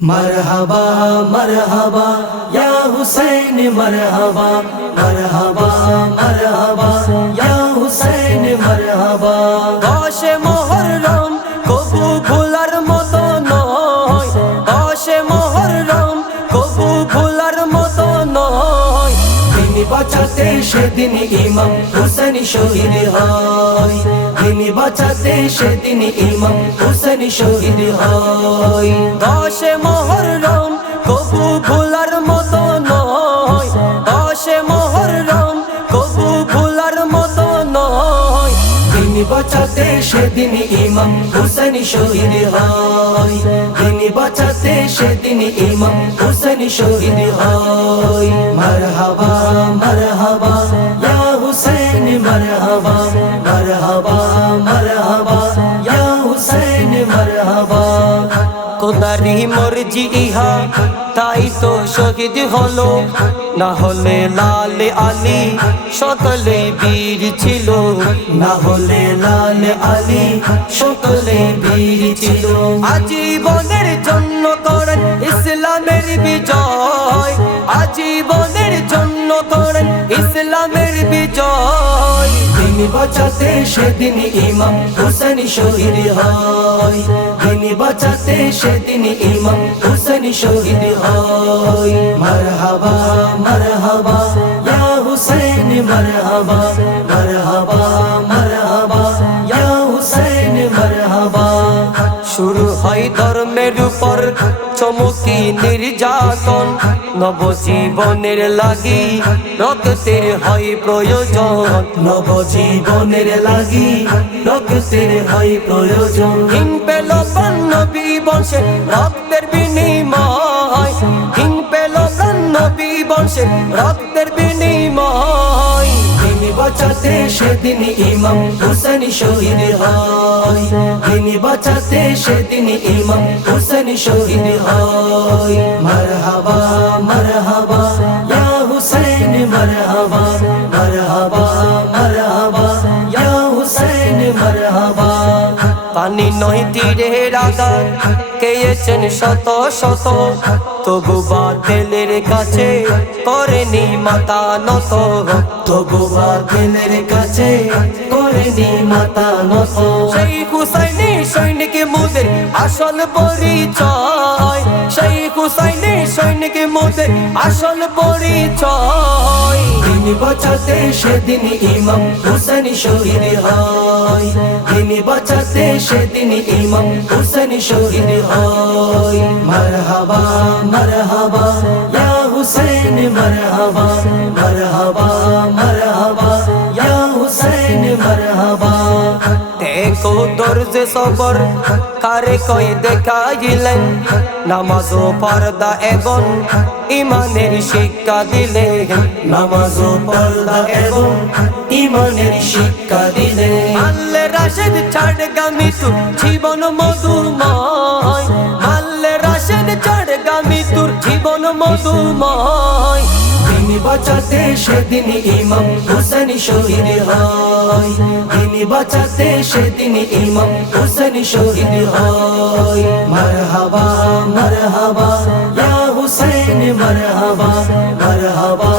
मरहबा मरहबा या हुसैन मरहबा मरहबा मरहबा या हुसैन मरहबा। দশে মুহররম কবু ভুলার মতো নয়, দশে মুহররম কবু ভুলার মতো নয়। তিনি বাঁচাতে সেদিন ইমাম হুসেন শহীদ হয়, তিনি বাঁচাতে সেদিন ইমাম হুসেন শহীদ হয়। দশে মুহররম কবু ভুলার মতো নয়, দশে মুহররম কবু ভুলার মতো নয়। তিনি বাঁচাতে সেদিন ইমাম হুসেন শহীদ হয়, তিনি বাঁচাতে সেদিন ইমাম হুসেন শহীদ হয়। মারহাবা মারহাবা ইয়া হুসেন মারহাবা মারহাবা মারহাবা ইয়া হুসেন মারহাবা। খোদারি মর্জি ইহা তাই তো শহীদ হলো, না হলে লাল আলী সকলে বীর ছিল, না হলে লাল আলী সকলে বীর ছিল। আজীবনের জন্য করেন ইসলামের বিজয়, আজীবনের জন্য করেন ইসলামের বিজয়। তিনি বাঁচাতে সেদিন ইমাম হুসেন শহীদ হয়, তিনি বাঁচাতে সেদিন ইমাম হুসেন শহীদ হয়। মারহাবা মারহাবা ইয়া হুসেন মারহাবা মারহাবা মারহাবা ইয়া হুসেন মারহাবা। শুরু হয় ধর্মের উপর চমকি নির্যাতন, নবজীবনের লাগি রক্তের হয় প্রয়োজন, নবজীবনের লাগি রক্তের হয় প্রয়োজন। হিং পেল প্রাণ নবী বংশে রক্তের বিনিময়, হিং পেল প্রাণ নবী বংশে রক্তের বিনিময়। তিনি বাঁচাতে সেদিন ইমাম হুসেন শহীদ হয়, তিনি বাঁচাতে সেদিন ইমাম হুসেন শহীদ হয়। মারহাবা মারহাবা ইয়া হুসেন মারহাবা মারহাবা মারহাবা ইয়া হুসেন মারহাবা। পানি নয় তীরের আঘাত খেয়েছেন শত শত, তবু বাতিলের কাছে করেনি মাথা নত, তবু বাতিলের কাছে করেনি মাথা নত। সেই হুসাইনি সৈনিক মোদের আসল পরিচয়, সেই হুসাইনি সৈনিক মোদের আসল পরিচয়। তিনি বাঁচাতে সেদিন ইমাম হুসেন শহীদ হয়, তিনি বাঁচাতে সেদিন ইমাম হুসেন শহীদ হয়। মারহাবা মারহাবা ইয়া হুসেন মারহাবা মারহাবা মারহাবা ইয়া হুসেন মারহাবা। দেখো দর্জে সবর কারে কই দেখাইলেন, নামাজ ও পর্দা এবং ইমানের শিক্ষা দিলেন, নামাজ ও পর্দা এবং ইমানের শিক্ষা দিলেন। মাল্লে রাশেদ ছাড় গামি তোর জীবন মধুময়, মাল্লে রাশেদ ছাড় গামি তোর জীবন মধুময়। তিনি বাঁচাতে সেদিন ইমাম হুসেন শহীদ হয়, তিনি বাঁচাতে সেদিন ইমাম হুসেন শহীদ হয়। মারহাবা মারহাবা ইয়া হুসেন মারহাবা মারহাবা